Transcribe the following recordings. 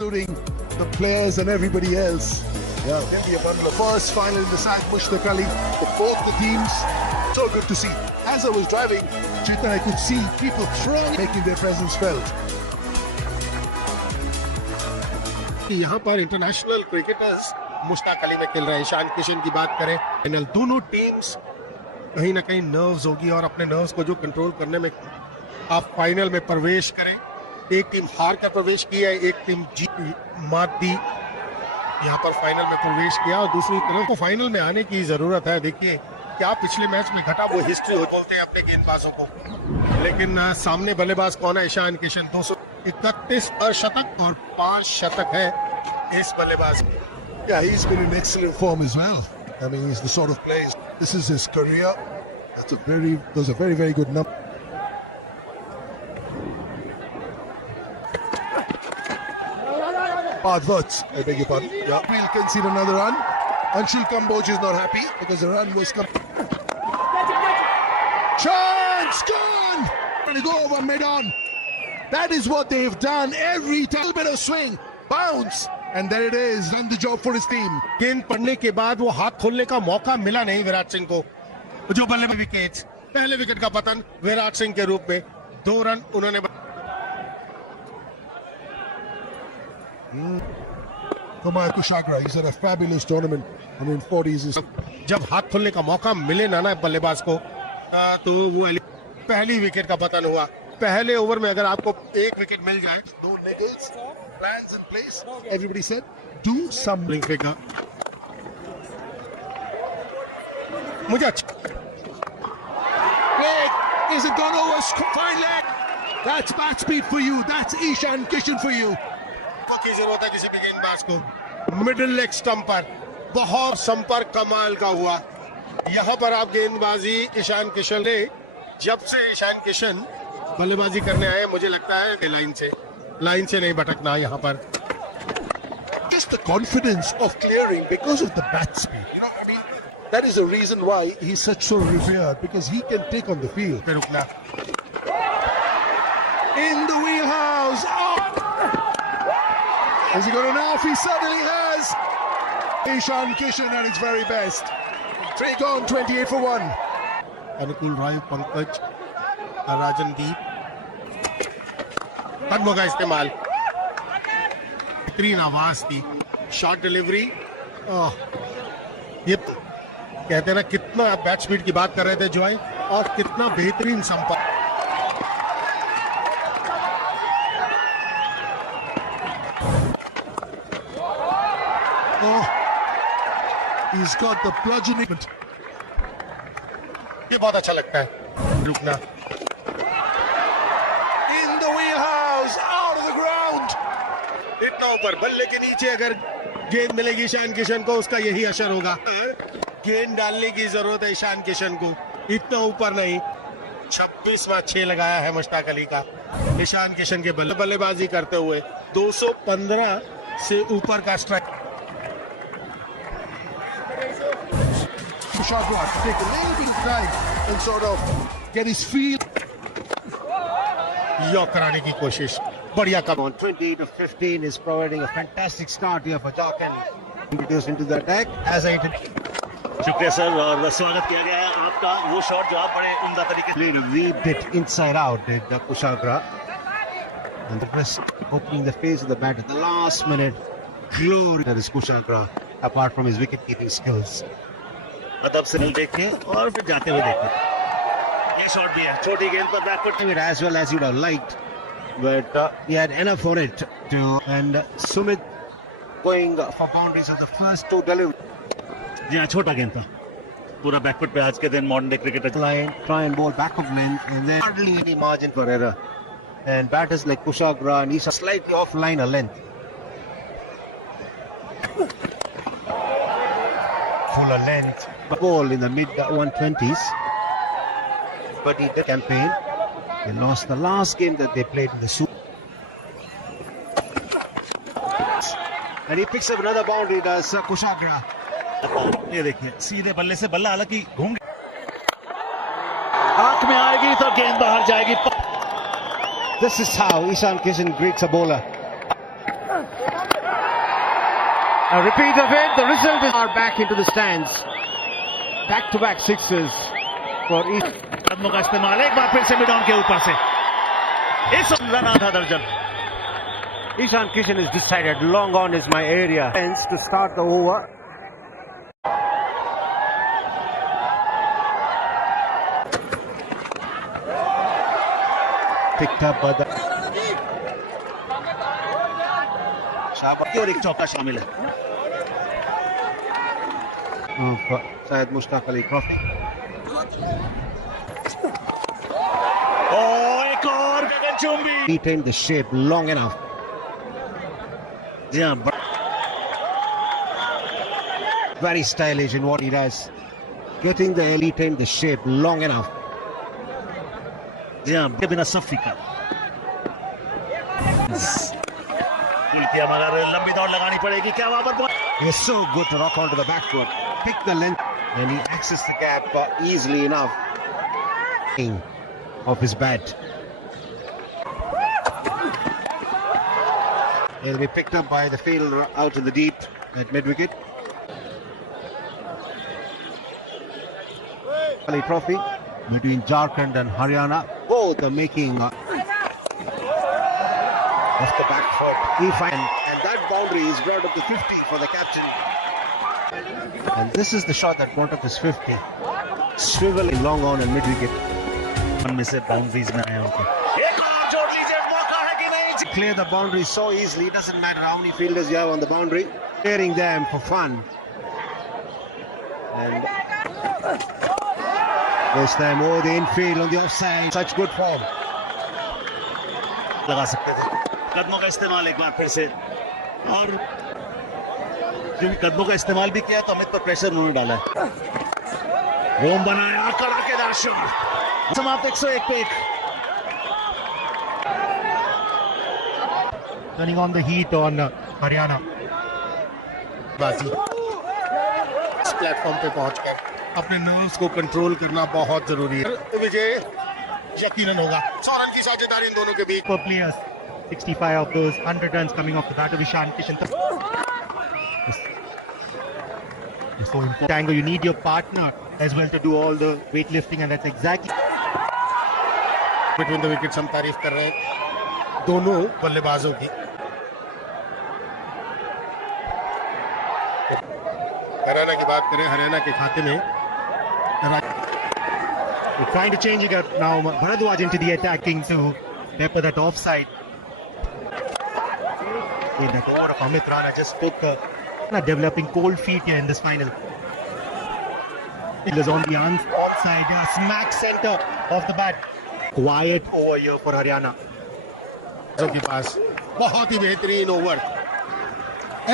including the players and everybody else. Yeah, India won the first final in the Sag Mushtaq Ali for both the teams. So good to see. As I was driving, Chetan, I could see people thronging, making their presence felt. यहाँ पर international cricketers Mushtaq Ali में खेल रहे हैं. ईशान किशन की बात करें, final दोनों टीम्स कहीं ना कहीं नर्व्स होगी और अपने नर्व्स को जो कंट्रोल करने में आप फाइनल में प्रवेश करें. एक टीम हार कर प्रवेश की है, एक टीम जीत मात दी, यहाँ पर फाइनल में प्रवेश किया और दूसरी तरफ को फाइनल में आने की जरूरत है. देखिए क्या पिछले मैच में घटा वो हिस्ट्री हो बोलते हैं अपने गेंदबाजों को, लेकिन सामने बल्लेबाज कौन है? ईशान किशन. 231 शतक और 5 शतक है इस बल्लेबाज. Yeah, he's been in excellent form as well. I mean, he's the sort of player. This is his career. Those are very, very good numbers. Advats, I beg your pardon. Yeah, we'll concede another run. Anshul Kamboj is not happy because the run was chance gone. Trying to go over mid-on. That is what they've done every time. A bit of swing, bounce, and there it is. Done the job for his team. गेंद पड़ने के बाद वो हाथ खोलने का मौका मिला नहीं विराट सिंह को. जो बल्ले में विकेट, पहले विकेट का पतन विराट सिंह के रूप में. 2 रन उन्होंने. Kumar Kushagra, he's had a fabulous tournament. I mean, 40s is. जब हाथ खोलने का मौका मिले ना बल्लेबाज को तो वो पहली विकेट का पतन हुआ. पहले ओवर में अगर आपको एक विकेट मिल जाए, no niggles, plans in place. Everybody said, do something. figure. मुझे अच्छा. Leg, is it gone over? Fine leg. That's bat speed for you. That's Ishan Kishan for you. की जरूरत है किसी भी गेंदबाज को. मिडिल लेग स्टंप पर बहुत संपर्क कमाल का हुआ. यहाँ पर आप गेंदबाजी ईशान किशन ने, जब से ईशान किशन बल्लेबाजी करने आए मुझे लगता है कि लाइन से नहीं भटकना यहाँ पर. Just the confidence of clearing because of the bat speed. You know, I mean, that is the reason why he's such so revered, because he can take on the field. रुकना. In the wheelhouse. Oh! Has he got enough? He certainly has. Ishan Kishan at his very best. 3 gone, 28 for 1. Anukul Rai, Pankaj, Rajandeep. कदमों का इस्तेमाल. बेहतरीन आवाज थी. Short delivery. ये कहते हैं ना, कितना बैट स्पीड की बात कर रहे थे जॉय, और कितना बेहतरीन संपर्क. He's got the bludgeoning. ये बहुत अच्छा लगता है. रुकना. In the wheelhouse, out of the ground. इतना ऊपर बल्ले के नीचे अगर गेंद मिलेगी ईशान किशन को, उसका यही असर होगा. गेंद डालने की जरूरत है ईशान किशन को, इतना ऊपर नहीं. 26वां 6 लगाया है मुश्ताक अली का ईशान किशन के बल्लेबाजी करते हुए. 215 से ऊपर का strike. Kushagra to take a little bit of time and sort of get his feel. Yo कराने की कोशिश. बढ़िया काम. 28-15 is providing a fantastic start here for Jharkhand. Introduced into the attack as I did. शुक्रिया sir, और स्वागत किया गया है आपका. वो शॉट जो आप बड़े उम्दा तरीके से weaved bit inside out did the Kushagra, and the press opening the face of the bat at the last minute. Glory that is Kushagra, apart from his wicket keeping skills. मतलब signal देखें और फिर जाते हुए देखें. ये shot भी है छोटी गेंद पर backward. As well as you'd have liked, but he had enough for it to. And Sumit going for boundaries of the first 2 deliveries. जी हाँ, छोटा गेंद था. पूरा बैकवर्ड पे आज के दिन modern day cricketer. Line, try and bowl back of length, and then hardly any margin for error. And batters like Kushagra and Isha slightly off line a length. Fuller length. Ball in the mid 120s, but he did campaign. They lost the last game that they played in the Super. And he picks up another boundary. Does Kushagra? ये देखिए, सीधे बल्ले से बल्ला हालांकि घूम आंख में आएगी तो गेंद बाहर जाएगी. This is how Ishan Kishan greets a bowler. A repeat of it. The result is are back into the stands. Back-to-back sixes for East. कदमों का इस्तेमाल एक बार फिर से मिड ऑन के ऊपर से 100 रन आधा दर्जन. Ishan Kishan is decided. Long on is my area. Hence to start the over. Picked up by the शाबाश और एक चौका शामिल है. Syed Mushtaq Ali Trophy. एक और गगनचुंबी. Retained the shape long enough. जी हाँ, Very stylish in what he does. Getting the retained the shape long enough. जी हाँ, के बिना सब फीका. मगर लंबी दौड़ लगानी पड़ेगी. क्या वहां पर He was so good to rock onto the back foot. Pick the length and he accessed the gap easily enough. Of his bat. He'll be picked up by the fielder out in the deep at mid-wicket. Ali Trophy between Jharkhand and Haryana. Both are making off the back foot. And that boundary is brought up to 50 for the captain. And this is the shot that brought up his 50. Swiveling long on and mid-wicket. में से boundaries में आया होगा. एक और जोड़ लीजिए. मौका है कि नहीं? Clear the boundary so easily. Doesn't matter how many fielders you have on the boundary. Clearing them for fun. And this time over the infield on the offside. Such good form. लगा सकते थे. कदमों का इस्तेमाल एक बार फिर से. और क्योंकि कदमों का इस्तेमाल भी किया तो अमित पर प्रेशर उन्होंने डाला है. रोम बनाया. कड़ाकेदार शॉट. समाप्त 101 पे 1. Turning on the heat on Haryana. बाजी इस प्लेटफॉर्म पे पहुंचकर अपने नर्व्स को कंट्रोल करना बहुत जरूरी है. विजय यकीनन होगा. 100 रन की साझेदारी इन दोनों के बीच. For players, 65 of those 100 runs coming off the bat of Ishan Kishan. So in tango, you need your partner as well to do all the weightlifting, and that's exactly. Between the wickets हम तारीफ कर रहे हैं दोनों बल्लेबाजों की. हरियाणा की बात करें. हरियाणा के खाते में We're trying to change it up now. Bharadwaj into the attacking to pepper that offside. In that over of Amit Rana just took developing cold feet here in this final. It was on the offside, smack center of the bat. Quiet over here for Haryana. के पास बहुत ही बेहतरीन over.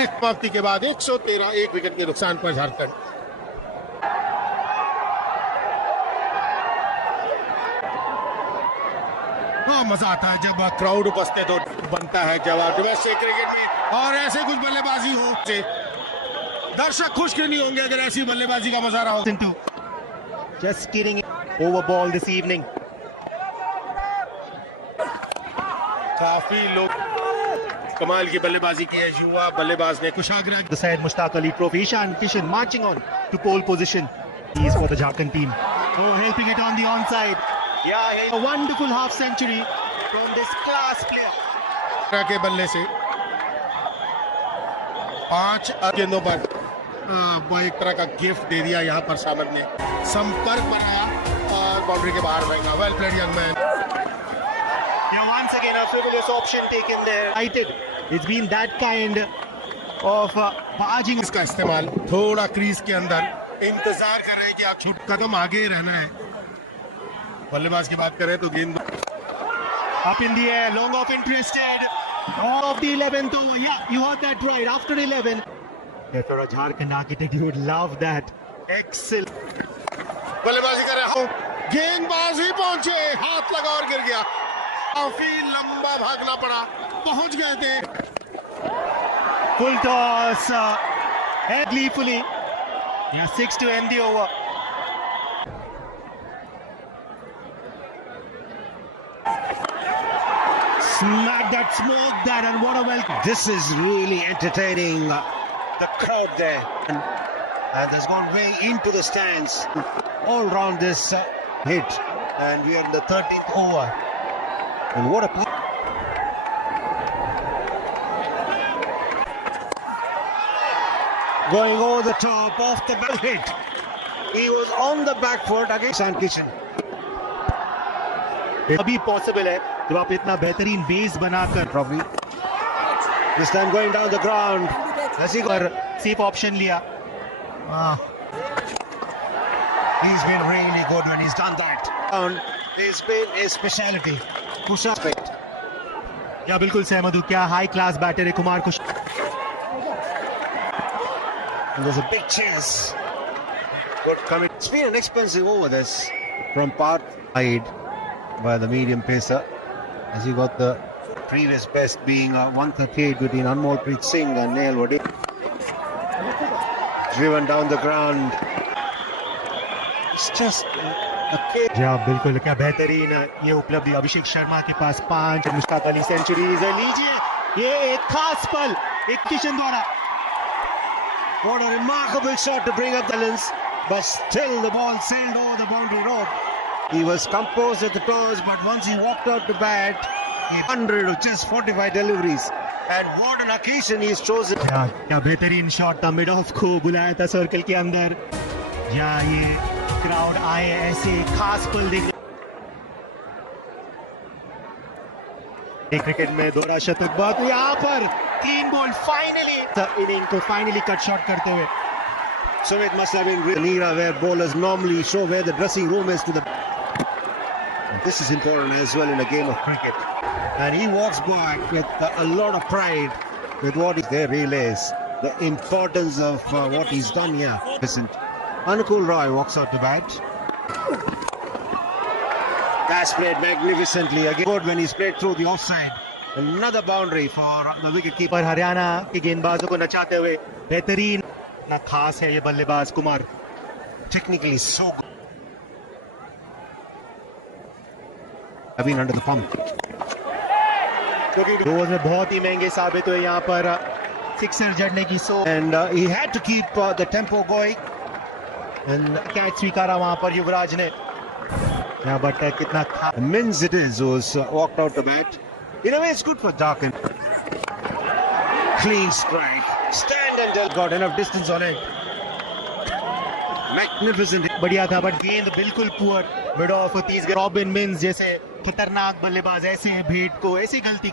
एक पारी के बाद 113 एक wicket के नुकसान पर झारखंड. मजा आता है जब क्राउड उपस्थित हो. बनता है जब डोमेस्टिक क्रिकेट में और ऐसे कुछ बल्लेबाजी हो से दर्शक खुश क्यों नहीं होंगे अगर ऐसी बल्लेबाजी का मजा रहा हो. Just kidding. Over ball this evening. काफी लोग कमाल की बल्लेबाजी की है. युवा बल्लेबाज ने Kushagra The Syed Mushtaq Ali Trophy. Ishan Kishan marching on to pole position. He's for the Jharkhand team. Oh, helping it on the onside. Yeah, a wonderful half century from this class player. के बल्ले से 5 गेंदों पर वो एक तरह का gift दे दिया. यहाँ पर सामर ने संपर्क बनाया और बाउंड्री के बाहर रहेगा. Well played young man. Yeah, once again a frivolous option taken there. Cited. It's been that kind of barging. इसका इस्तेमाल थोड़ा क्रीज के अंदर इंतजार कर रहे हैं कि आप छूट कदम आगे ही रहना है. बल्लेबाज की बात करें तो गेंद Up in the air, long off interested. Of the 11th over. Yeah, you heard that right. After 11. If you're a Jharkhand architect, you would love that. Excellent. बल्लेबाजी कर रहे हो. गेंदबाज ही पहुंचे. हाथ लगा और गिर गया. काफी लंबा भागना पड़ा. पहुंच गए थे. Full toss. Gleefully. Yeah, 6 to end the over. Smack that could smoke that, and what a welcome. This is really entertaining. The crowd there. And has gone way into the stands. All round this hit. And we are in the 13th over. And what a play. Going over the top, off the back hit. He was on the back foot against Ishan Kishan. अभी possible है जब आप इतना बेहतरीन base बनाकर Probably. This time going down the ground. Has he got? Safe option लिया. He's been really good when he's done that. He's been his speciality. Kusha. या बिल्कुल सहमत हूं. क्या हाई क्लास बैटर है कुमार कुश. And there's a big chance. Good coming. It's been an expensive over this from Parth side by the medium pacer, as he got the previous best being 138 between Anmolpreet Singh and Neil Wadi. Driven down the ground. It's just a case. जी हाँ बिल्कुल. क्या बेहतरीन ये उपलब्धि अभिषेक शर्मा के पास 5 Mushtaq Ali centuries है. लीजिए ये एक खास पल एक किशन द्वारा. What a remarkable shot to bring up the balance, but still the ball sailed over the boundary rope. He was composed at the toss, but once he walked out to bat, 100 with just 45 deliveries. And what an occasion he's chosen. क्या बेहतरीन shot था. Mid of को बुलाया था circle के अंदर. या ये क्राउड आए ऐसे खास पल देख. एक क्रिकेट में दोहरा शतक. बात यहाँ पर क्लीन बॉल फाइनली इनिंग को फाइनली कट शॉट करते हुए. So it must have been an era where bowlers normally show where the dressing room is to the. This is important as well in a game of cricket. And he walks back with a lot of pride with what is there relays. The importance of what he's done here. Listen, Anukul Roy walks out to bat. That's played magnificently again. Good when he's played through the offside. Another boundary for the wicket keeper. पर हरियाणा के गेंदबाजों को नचाते हुए बेहतरीन ना खास है ये बल्लेबाज Kumar. Technically so good. I've been under the pump. क्योंकि रोज में बहुत ही महंगे साबित हुए यहाँ पर सिक्सर जड़ने की सो. And he had to keep the tempo going. Catch स्वीकारा वहां पर युवराज ने. यहाँ बट कितना Mins it is who's walked out the bat. In a way, it's good for Darkin. Clean strike. Stand and got enough distance on it. Magnificent. बढ़िया था but गेंद बिल्कुल poor. Mid of 30 robin mince जैसे खतरनाक बल्लेबाज ऐसे भेंट को ऐसी गलती